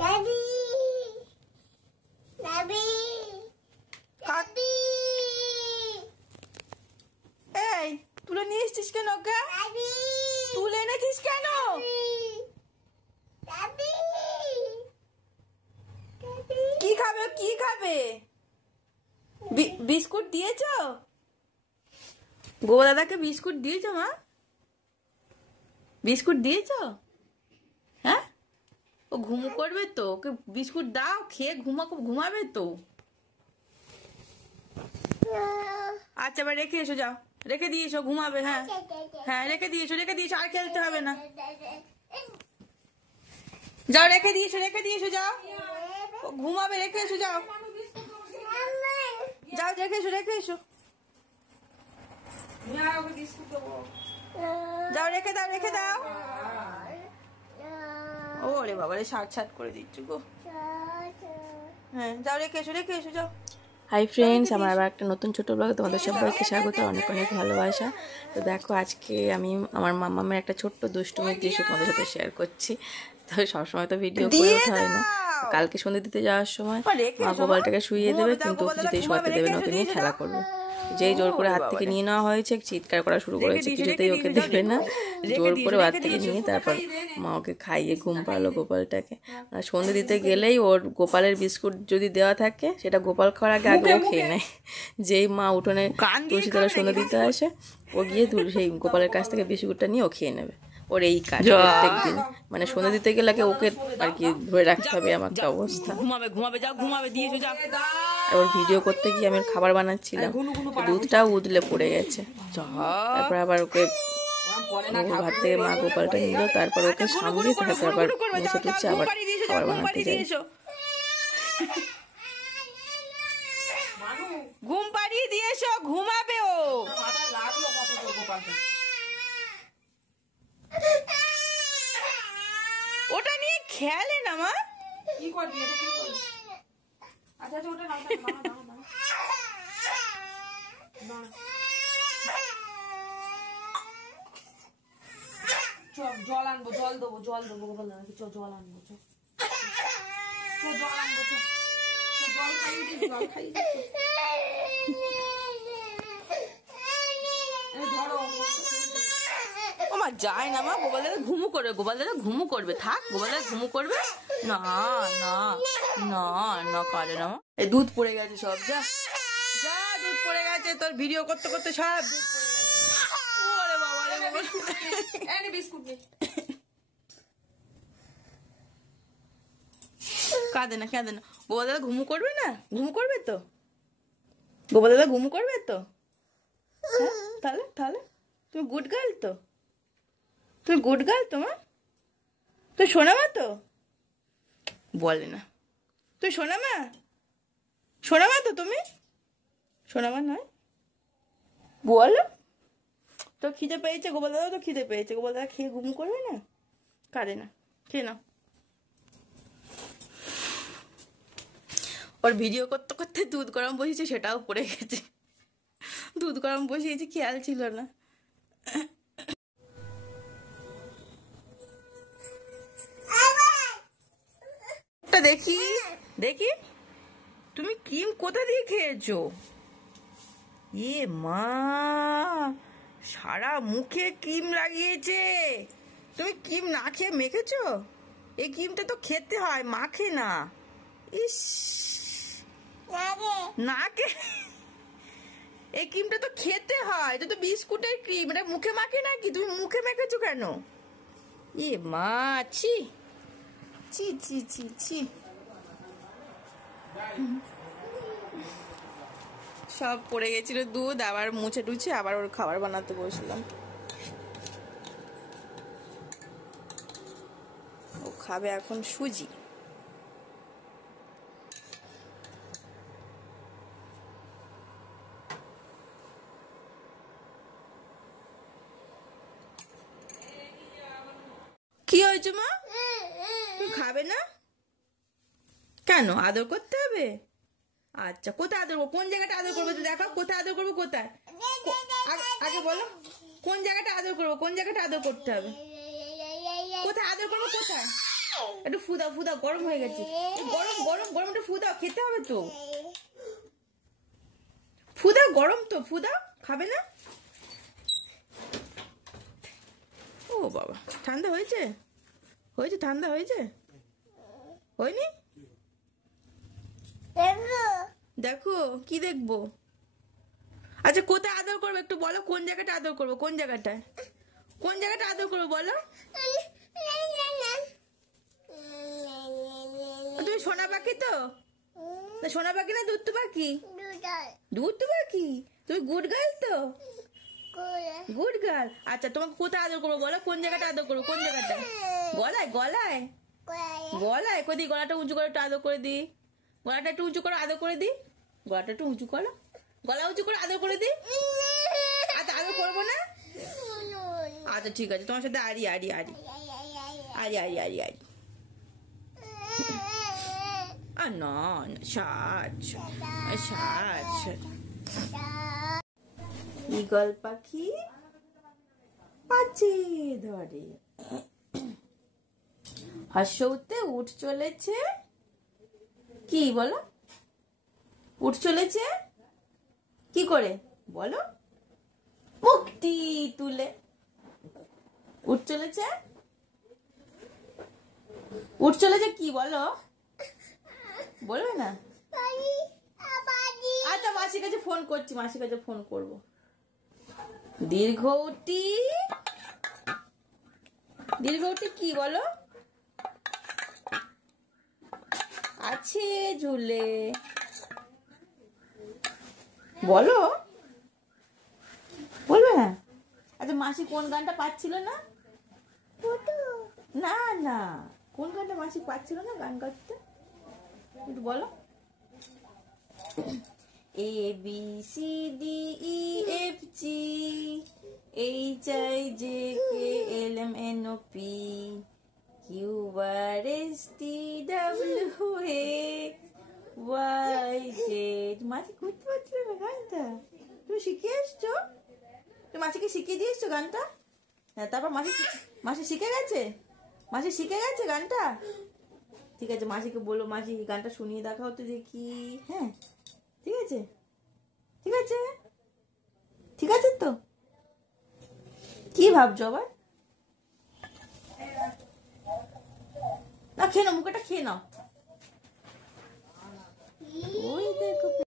এই তুলে নিয়ে এসছিস কেন ওকে? তুলে এনেছিস কেন? কি খাবে? কি খাবে? বিস্কুট দিয়েছ? গোবা দাদাকে বিস্কুট দিয়েছ মা? বিস্কুট দিয়েছ? হ্যাঁ, ও ঘুম করবে তো, ওকে বিস্কুট দাও, খেয়ে ঘুমাবে তো। আচ্ছা এবার রেখে এসো, যাও রেখে দিয়ে এসো, ঘুমাবে। হ্যাঁ হ্যাঁ রেখে দিয়েছো, আর খেলতে হবে না। যাও রেখে দিয়েছো যাও, ঘুমাবে, রেখে এসো, যাও যাও রেখে এসো যাও, রেখে দাও। ওরে বাবা রে, ছাট করে দিচ্ছ গো। হ্যাঁ যাও রেখে এসো যাও। হাই ফ্রেন্ডস, আমার আবার একটা নতুন ছোট ব্লগে তোমাদের সবাইকে স্বাগত, অনেক অনেক ভালোবাসা। তো দেখো আজকে আমি আমার মামামের একটা ছোট্ট দুষ্টুমির দৃশ্য তোমাদের সাথে শেয়ার করছি। তো সবসময় তো ভিডিও করে ওঠা হয় না। কালকে সন্ধ্যে দিতে যাওয়ার সময় মা গোপালটাকে শুইয়ে দেবে, কিন্তু কিছুতেই শোয়াতে দেবে না, ওকে নিয়ে খেলা করবে। যেই জোর করে হাত থেকে নিয়ে নেওয়া হয়েছে, চিৎকার করা শুরু করেছে, কিছুতেই ওকে দেবে না। জোর করে হাত থেকে নিয়ে তারপর মা ওকে খাইয়ে ঘুম পাড়ালো গোপালটাকে। আর সন্ধ্যে দিতে গেলেই ওর গোপালের বিস্কুট যদি দেওয়া থাকে, সেটা গোপাল খাওয়ার আগে আগেও খেয়ে নেয়। যেই মা উঠোনে তুলসী তলায় সন্ধ্যে দিতে আসে, ও গিয়ে সেই গোপালের কাছ থেকে বিস্কুটটা নিয়ে ও খেয়ে নেবে। ওর এই কাজ প্রত্যেকদিন, মানে সন্ধ্যে দিতে গেলে ওকে আর কি ধরে রাখতে হবে, আমার একটা অবস্থা। ঘুমাবে দিয়েছো যাও। ওর ভিডিও করতে গিয়ে আমি খাবার বানাচ্ছিলাম, দুধটাও উদলে পড়ে গেছে। তারপর আবার ওকে ভাত থেকে মা গোপালটা নিল, তারপর ওকে সামলে তারপর আবার মুছে টুচ্ছে আবার খাবার বানাতে যাই। ঘুম পাড়িয়ে দিয়েছো, ঘুমাবে ও। ওটা নিয়ে খেলে না মা, কি করবি? এটা কি করবি? আচ্ছা ওটা না জল আনবো, জল দেবো জল আনবো, জল খাইয়ে ও মা যায় না মা, গোপাল দাদা ঘুমু করবে, থাক, গোপাল দাদা ঘুমু করবে না না না না করে না। এই দুধ পড়ে গেছে সব, যা দুধ পড়ে গেছে, তোর ভিডিও করতে করতে সব দুধ পড়ে গেছে। ওরে বাবা রে, বিস্কুট নেই। কাঁদে না গোপাল দাদা ঘুমু করবে না, তো গোপাল দাদা ঘুমু করবে তো। তাহলে তুমি গুড গার্ল তো, মা, তুই শোনা মা তো বলে না, তুই শোনা মা তো, তুমি শোনা মা নয়, বলো তো। খিদে পেয়েছে গোপাল দাদা, গোপাল দাদা খেয়ে ঘুম করবে না, কাঁদে না, খেয়ে নাও। ওর ভিডিও করতে করতে দুধ গরম বসিয়েছে, সেটাও পড়ে গেছে। দুধ গরম বসিয়েছি, খেয়াল ছিল না। দেখি তুমি ক্রিম কোথা দিয়ে খেয়েছো? এ মা, সারা মুখে ক্রিম লাগিয়েছে। তুমি ক্রিম না খেয়ে মেখেছো? এই ক্রিমটা তো খেতে হয়, মাখে না। ইস, এই ক্রিমটা তো খেতে হয়, এটা তো বিস্কুটের ক্রিম, এটা মুখে মাখে নাকি? তুমি মুখে মেখেছো কেন? এ মা, ছি ছি ছি ছি ছি। সব পড়ে গেছিল দুধ, আবার মুছে টুছে আবার ওর খাবার বানাতে বসলাম। ও খাবে এখন সুজি। কি হয়েছে মা, তুমি খাবে না কেন? আদর করতে হবে। আচ্ছা, কোথায় আদর করবো? কোন জায়গাটা আদর করবো তো দেখো, কোথায় আদর করবো? কোথায় আগে বলো, কোন জায়গাটা আদর করবো? কোন জায়গাটা আদর করতে হবে? কোথায় আদর করবো? কোথায় একটু ফুদা ফুদা, গরম হয়ে গেছে, গরম গরম গরম, একটু ফুদাও, খেতে হবে তো, ফুদা, গরম তো, ফুদা, খাবে না? ও বাবা, ঠান্ডা হয়েছে, হয়েছে, ঠান্ডা হয়েছে, হয়নি? দেখো, কি দেখবো? আচ্ছা, কোথায় আদর করবো একটু বলো, কোন জায়গাটা আদর করবো, কোন জায়গাটায়, কোন জায়গাটা আদর করবো বলো? তুমি সোনা পাখি তো, সোনা পাখি না দুধ পাখি? দুধ পাখি। তুমি গুড গার্ল তো, গুড গার্ল। আচ্ছা, তোমাকে কোথায় আদর করবো বলো, কোন জায়গাটা আদর করবো, কোন জায়গাটা? গলায়, গলায়, গলায়, কই দি, গলাটা উঁচু করে একটু আদর করে দি, গলাটা একটু উঁচু করে আদর করে দি, গলাটা একটু উঁচু করো, গলা উঁচু করে আদর করে দি। আচ্ছা, আদর করবো না? আচ্ছা ঠিক আছে, তোমার সাথে আরি আরি আরি আরি আরি আরি আরি। না না, সাজ সাজ। ঈগল পাখি আছে ধরে, হাসতে উঠ চলেছে, কি বলো? উঠ চলেছে কি করে বলো? মুক্তি তুলে উঠ চলেছে, উঠ চলেছে কি বলো? বলবে না? আচ্ছা, মাসির কাছে ফোন করছি, মাসির কাছে ফোন করবো। দীর্ঘ উটি, দীর্ঘ উটি কি বলো? আছে ঝুলে, বলো, বলবে না? আচ্ছা, মাসি কোন গানটা পাচ্ছিল না? না না, কোন গানটা মাসি পাচ্ছিল না গান গাইতে, একটু বলো। A B C D E F G H I J K L M N O P Q R S T W X Y Z. মাসি করতে পারছিল না গানটা, তুমি শিখে এসছো, তুমি মাসিকে শিখিয়ে দিয়ে এসছো গানটা? হ্যাঁ, তারপর মাসি, মাসি শিখে গেছে, মাসি শিখে গেছে গানটা। ঠিক আছে, মাসিকে বলো, মাসি গানটা শুনিয়ে দেখাও তো দেখি। হ্যাঁ, ঠিক আছে, ঠিক আছে, ঠিক আছে তো। কি ভাবছো আবার? না, খেয়ে নাও, মুখটা খেয়ে নাও। ওই দেখো।